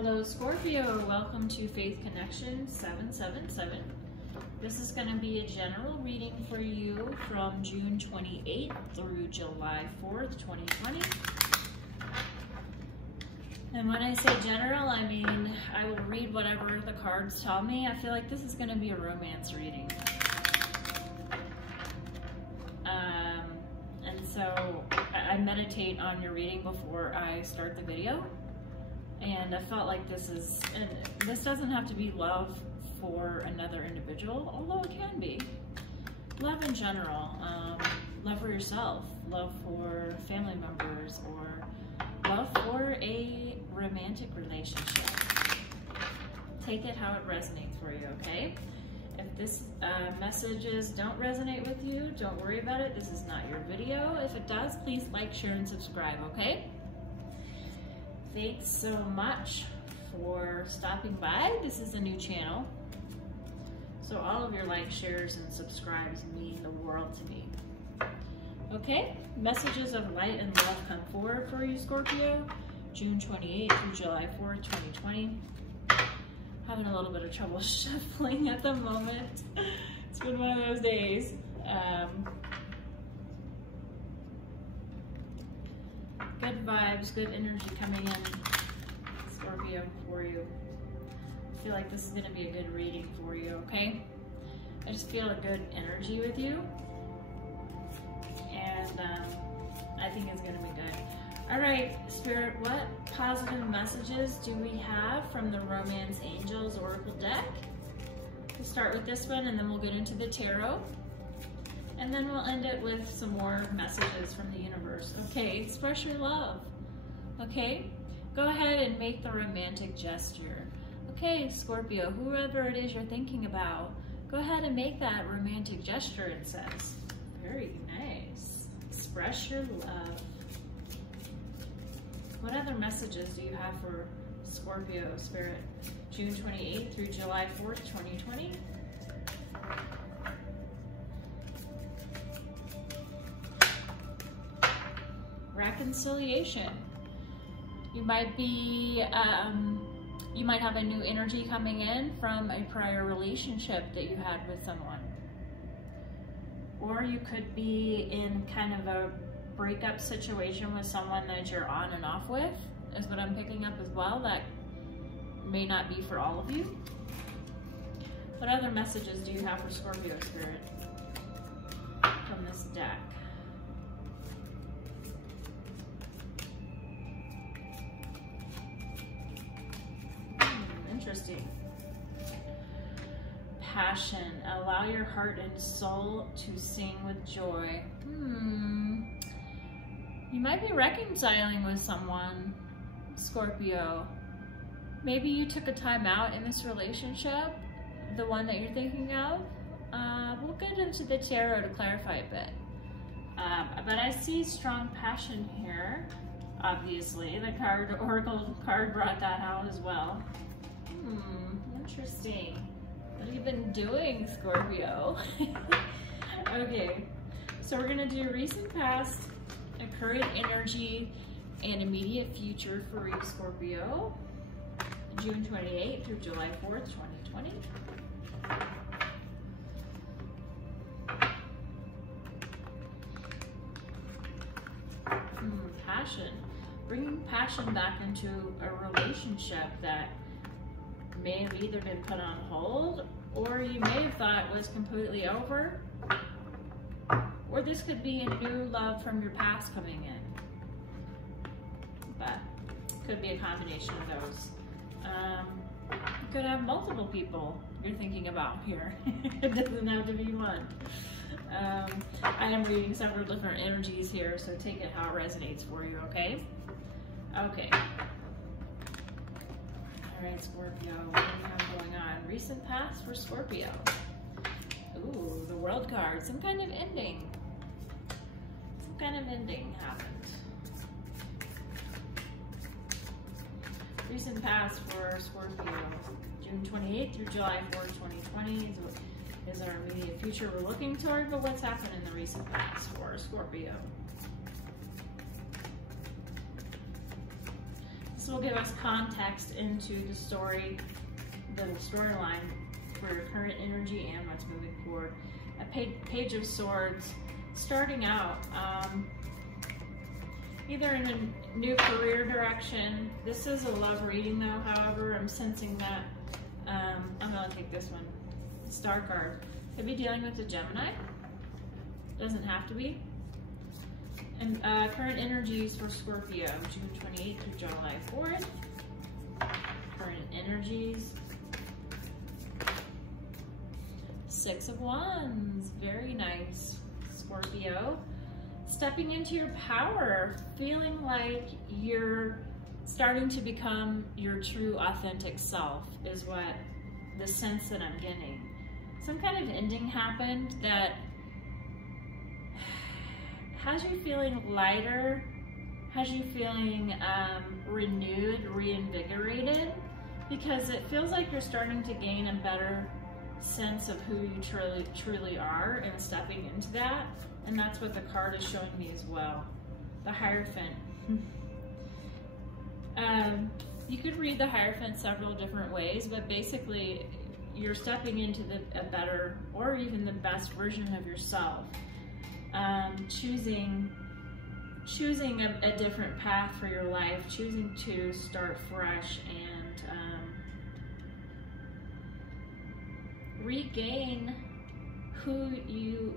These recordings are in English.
Hello Scorpio, welcome to Faith Connection 777. This is going to be a general reading for you from June 28th through July 4th, 2020. And when I say general, I mean I will read whatever the cards tell me. I feel like this is going to be a romance reading. And so I meditate on your reading before I start the video. And I felt like this doesn't have to be love for another individual, although it can be. Love in general, love for yourself, love for family members, or love for a romantic relationship. Take it how it resonates for you, okay? If this messages don't resonate with you, don't worry about it. This is not your video. If it does, please like, share, and subscribe, okay? Thanks so much for stopping by. This is a new channel, so all of your likes, shares, and subscribes mean the world to me. Okay, messages of light and love come forward for you, Scorpio, June 28th through July 4th, 2020. Having a little bit of trouble shuffling at the moment. It's been one of those days. Good vibes, good energy coming in, Scorpio, for you. I feel like this is going to be a good reading for you, okay? I just feel a good energy with you. And I think it's going to be good. All right, Spirit, what positive messages do we have from the Romance Angels Oracle deck? We'll start with this one, and then we'll get into the tarot. And then we'll end it with some more messages from the universe. Okay, express your love. Okay, go ahead and make the romantic gesture. Okay, Scorpio, whoever it is you're thinking about, go ahead and make that romantic gesture, it says. Very nice. Express your love. What other messages do you have for Scorpio, Spirit? June 28th through July 4th, 2020. Reconciliation. You might be, you might have a new energy coming in from a prior relationship that you had with someone. Or you could be in kind of a breakup situation with someone that you're on and off with, is what I'm picking up as well. That may not be for all of you. What other messages do you have for Scorpio, Spirit, from this deck? Interesting. Passion. Allow your heart and soul to sing with joy. You might be reconciling with someone, Scorpio. Maybe you took a time out in this relationship, the one that you're thinking of. We'll get into the tarot to clarify a bit. But I see strong passion here. Obviously, the Oracle card brought that out as well. Interesting. What have you been doing, Scorpio? Okay, so we're gonna do recent past, a current energy, and immediate future for you, Scorpio. June 28th through July 4th, 2020. Passion. Bringing passion back into a relationship that may have either been put on hold, or you may have thought was completely over, or this could be a new love from your past coming in, but could be a combination of those. You could have multiple people you're thinking about here. It doesn't have to be one. I am reading several different energies here, so take it how it resonates for you, okay? Okay. All right, Scorpio, what do we have going on? Recent past for Scorpio. Ooh, the World card. Some kind of ending. Some kind of ending happened. Recent past for Scorpio. June 28th through July 4th, 2020 is our immediate future we're looking toward, but what's happened in the recent past for Scorpio? This will give us context into the story, the storyline for your current energy and what's moving forward. A Page of Swords, starting out, either in a new career direction. This is a love reading though, however, I'm sensing that, I'm gonna take this one, Star card. Could be dealing with a Gemini, doesn't have to be. And current energies for Scorpio, June 28th through July 4th. Current energies. 6 of Wands, very nice, Scorpio. Stepping into your power, feeling like you're starting to become your true authentic self is what the sense that I'm getting. Some kind of ending happened that has you feeling lighter, has you feeling renewed, reinvigorated, because it feels like you're starting to gain a better sense of who you truly are and stepping into that. And that's what the card is showing me as well. The Hierophant. You could read the Hierophant several different ways, but basically you're stepping into a better or even the best version of yourself. Choosing a different path for your life, choosing to start fresh and regain who you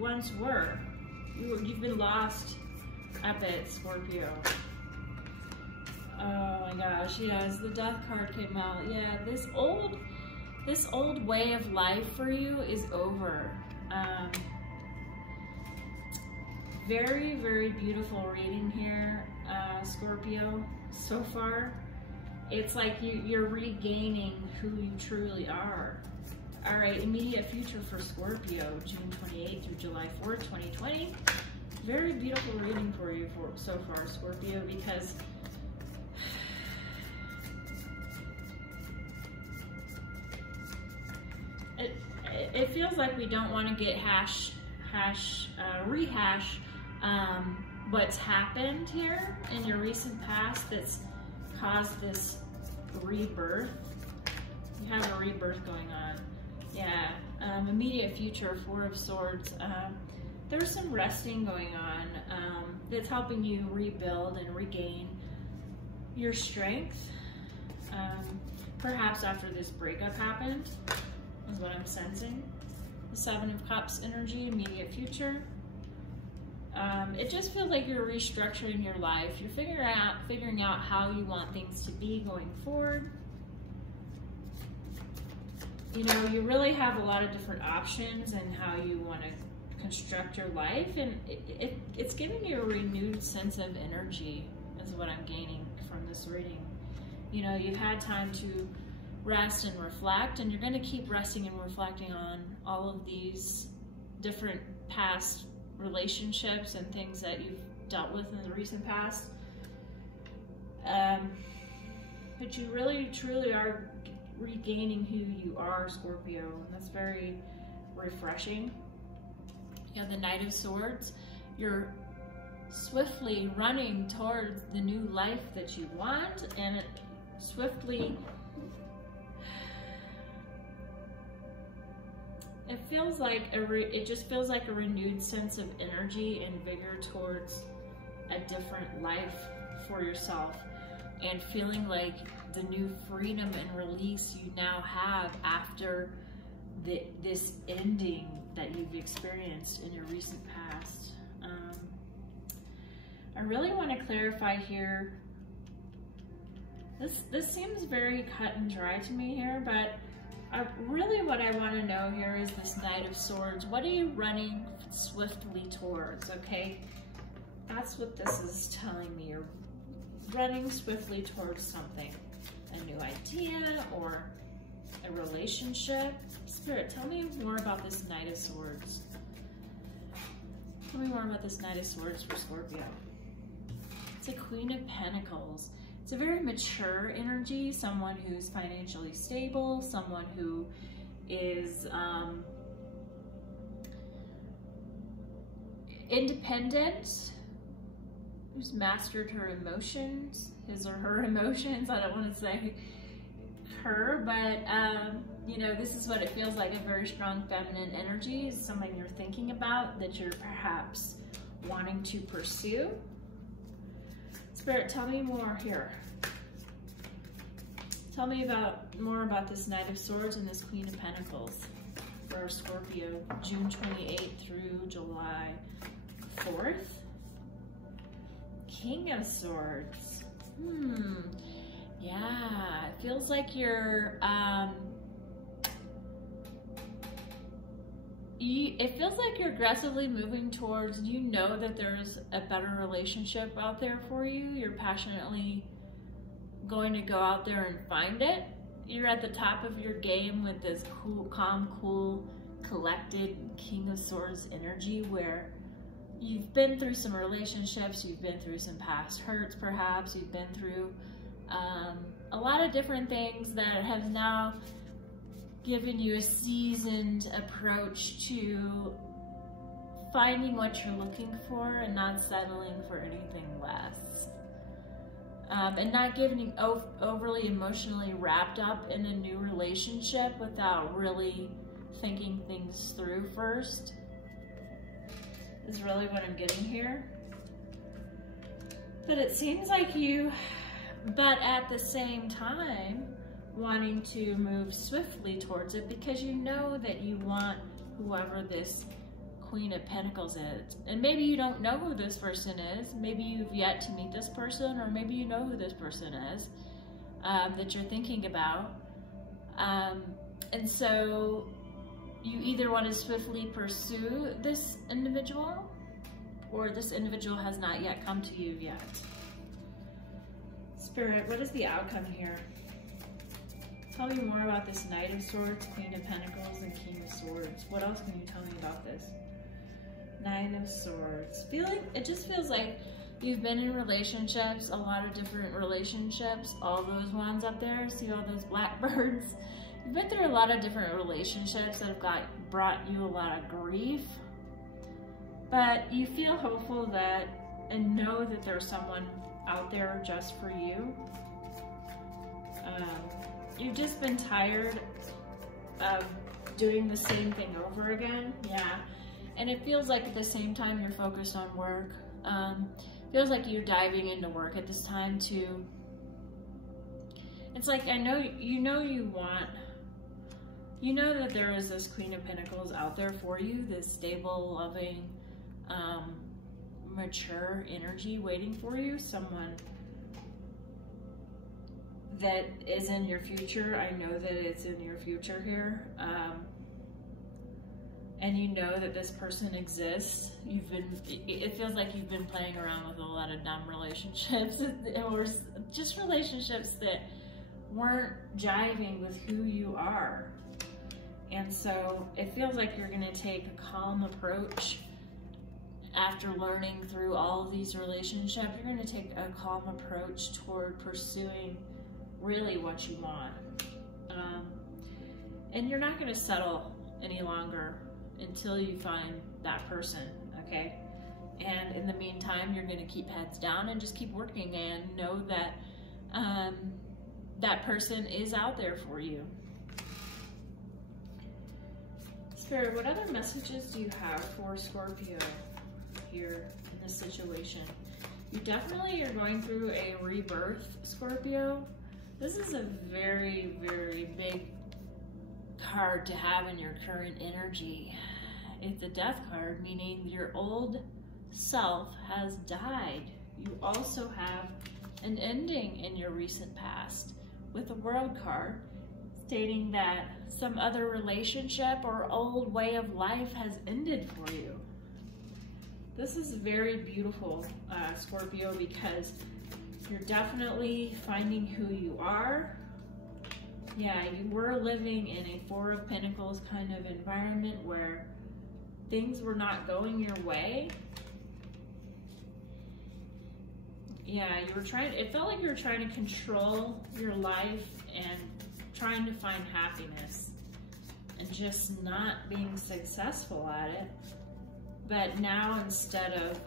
once were. You've been lost a bit, Scorpio. Oh my gosh, yes, the Death card came out. Yeah, this old way of life for you is over. Very, very beautiful reading here, Scorpio, so far. It's like you're regaining who you truly are. All right, immediate future for Scorpio, June 28th through July 4th, 2020. Very beautiful reading for you so far, Scorpio, because it feels like we don't want to get rehash what's happened here in your recent past that's caused this rebirth. You have a rebirth going on. Yeah, immediate future, 4 of Swords. There's some resting going on that's helping you rebuild and regain your strength. Perhaps after this breakup happened, is what I'm sensing. The 7 of Cups energy, immediate future. It just feels like you're restructuring your life. You're figuring out how you want things to be going forward. You know, you really have a lot of different options and how you want to construct your life, and it's giving you a renewed sense of energy is what I'm gaining from this reading. You know, you've had time to rest and reflect, and you're going to keep resting and reflecting on all of these different past relationships and things that you've dealt with in the recent past. But you really truly are regaining who you are, Scorpio, and that's very refreshing. You have the Knight of Swords. You're swiftly running towards the new life that you want, and it swiftly, it feels like it just feels like a renewed sense of energy and vigor towards a different life for yourself, and feeling like the new freedom and release you now have after this ending that you've experienced in your recent past. I really want to clarify here. This seems very cut and dry to me here, but really what I want to know here is this Knight of Swords. What are you running swiftly towards, okay? That's what this is telling me. You're running swiftly towards something. A new idea or a relationship. Spirit, tell me more about this Knight of Swords. Tell me more about this Knight of Swords for Scorpio. It's a Queen of Pentacles. It's a very mature energy, someone who's financially stable, someone who is independent, who's mastered her emotions, his or her emotions. I don't want to say her, but you know, this is what it feels like, a very strong feminine energy, is someone you're thinking about, that you're perhaps wanting to pursue. Spirit, tell me more here. Tell me more about this Knight of Swords and this Queen of Pentacles for Scorpio, June 28th through July 4th. King of Swords. Yeah, it feels like you're, it feels like you're aggressively moving towards, you know that there's a better relationship out there for you. You're passionately going to go out there and find it. You're at the top of your game with this cool, calm, cool, collected King of Swords energy, where you've been through some relationships, you've been through some past hurts perhaps, you've been through a lot of different things that have now given you a seasoned approach to finding what you're looking for and not settling for anything less. And not getting overly emotionally wrapped up in a new relationship without really thinking things through first, is really what I'm getting here. But it seems like you, but at the same time, wanting to move swiftly towards it, because you know that you want whoever this Queen of Pentacles is. And maybe you don't know who this person is. Maybe you've yet to meet this person, or maybe you know who this person is that you're thinking about. And so you either want to swiftly pursue this individual, or this individual has not yet come to you yet. Spirit, what is the outcome here? Tell me more about this Knight of Swords, Queen of Pentacles, and King of Swords. What else can you tell me about this? Nine of Swords. It just feels like you've been in relationships, a lot of different relationships, all those ones up there, see all those blackbirds? You've been through a lot of different relationships that have brought you a lot of grief, but you feel hopeful that, and know that there's someone out there just for you. You've just been tired of doing the same thing over again. Yeah. And it feels like at the same time you're focused on work. Feels like you're diving into work at this time too. It's like, I know, you know that there is this Queen of Pentacles out there for you, this stable, loving, mature energy waiting for you, someone that is in your future. I know that it's in your future here. And you know that this person exists. It feels like you've been playing around with a lot of dumb relationships, or just relationships that weren't jiving with who you are. And so it feels like you're gonna take a calm approach after learning through all of these relationships. You're gonna take a calm approach toward pursuing really what you want. And you're not gonna settle any longer until you find that person, okay? And in the meantime, you're gonna keep heads down and just keep working, and know that that person is out there for you. Spirit, what other messages do you have for Scorpio here in this situation? You definitely are going through a rebirth, Scorpio. This is a very, very big card to have in your current energy. It's a death card, meaning your old self has died. You also have an ending in your recent past with the World card, stating that some other relationship or old way of life has ended for you. This is very beautiful, Scorpio, because you're definitely finding who you are. Yeah, you were living in a Four of Pentacles kind of environment where things were not going your way. Yeah, it felt like you were trying to control your life and trying to find happiness and just not being successful at it. But now, instead of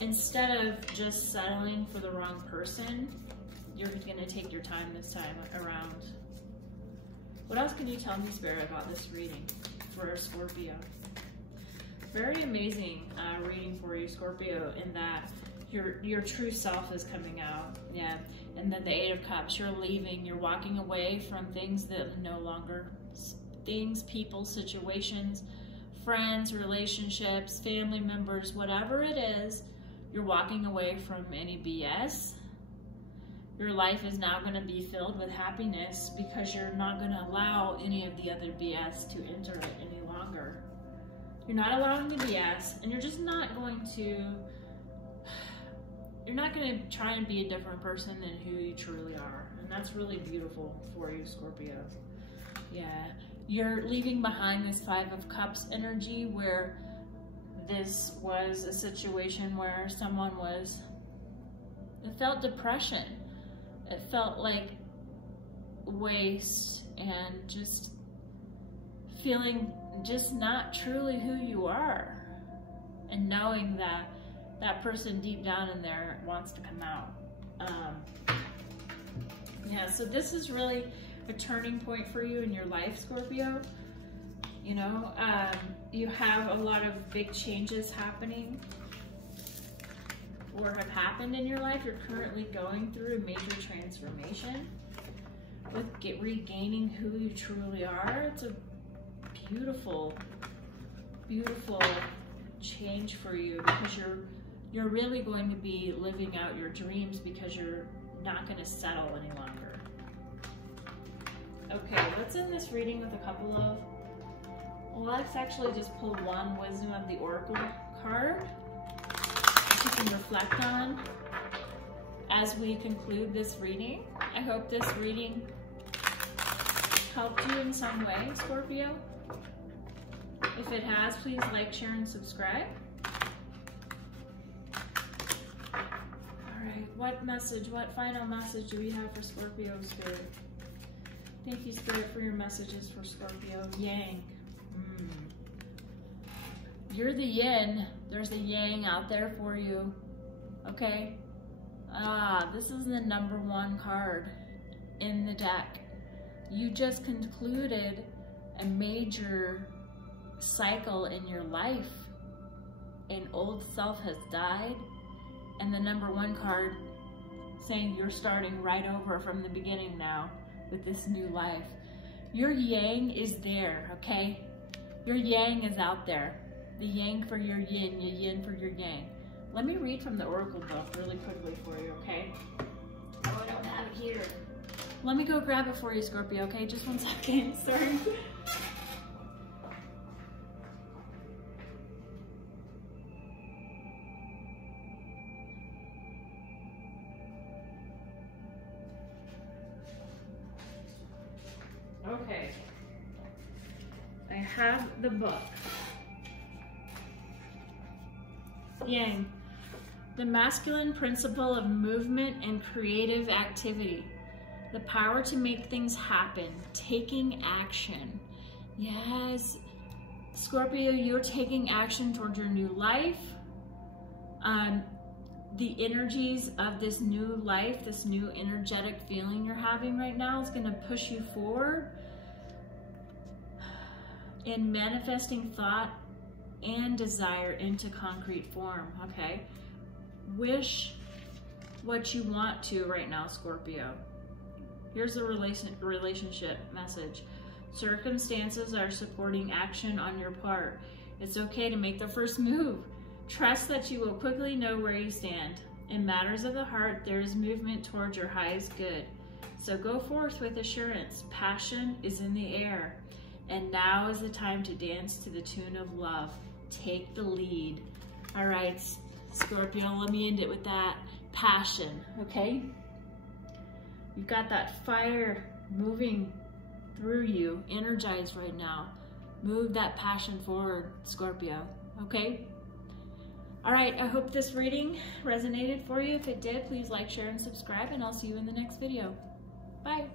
instead of just settling for the wrong person, you're gonna take your time this time around. What else can you tell me, Spirit, about this reading for Scorpio? Very amazing reading for you, Scorpio, in that your true self is coming out. Yeah. And then the Eight of Cups, you're leaving, you're walking away from things that no longer, things, people, situations, friends, relationships, family members, whatever it is, you're walking away from any BS. Your life is now going to be filled with happiness because you're not going to allow any of the other BS to enter it any longer. You're not allowing the BS, and you're just not going to, you're not going to try and be a different person than who you truly are. And that's really beautiful for you, Scorpio. Yeah. You're leaving behind this Five of Cups energy where this was a situation where someone was, it felt depression. It felt like waste and just feeling just not truly who you are. And knowing that that person deep down in there wants to come out. Yeah, so this is really a turning point for you in your life, Scorpio. You know, you have a lot of big changes happening or have happened in your life. You're currently going through a major transformation with regaining who you truly are. It's a beautiful, beautiful change for you because you're really going to be living out your dreams because you're not going to settle any longer. Okay, let's end this reading with a couple of, well, let's actually just pull one Wisdom of the Oracle card that you can reflect on as we conclude this reading. I hope this reading helped you in some way, Scorpio. If it has, please like, share, and subscribe. Alright, what message, what final message do we have for Scorpio, Spirit? Thank you, Spirit, for your messages for Scorpio. Yang. You're the yin. There's a yang out there for you. Okay? This is the #1 card in the deck. You just concluded a major cycle in your life. An old self has died. And the #1 card saying you're starting right over from the beginning now with this new life. Your yang is there, okay? Your yang is out there. The yang for your yin, your yin for your yang. Let me read from the Oracle book really quickly for you, okay? Oh, I don't have it here. Let me go grab it for you, Scorpio, okay? Just 1 second, sorry. Okay, I have the book. Yang, the masculine principle of movement and creative activity. The power to make things happen, taking action. Yes, Scorpio, you're taking action towards your new life. The energies of this new life, this new energetic feeling you're having right now is going to push you forward in manifesting thought and desire into concrete form, okay? Wish what you want to right now, Scorpio. Here's the relationship message. Circumstances are supporting action on your part. It's okay to make the first move. Trust that you will quickly know where you stand. In matters of the heart, there is movement towards your highest good. So go forth with assurance. Passion is in the air. And now is the time to dance to the tune of love. Take the lead. All right, Scorpio, let me end it with that. Passion, okay? You've got that fire moving through you, energized right now. Move that passion forward, Scorpio, okay? All right, I hope this reading resonated for you. If it did, please like, share, and subscribe, and I'll see you in the next video. Bye.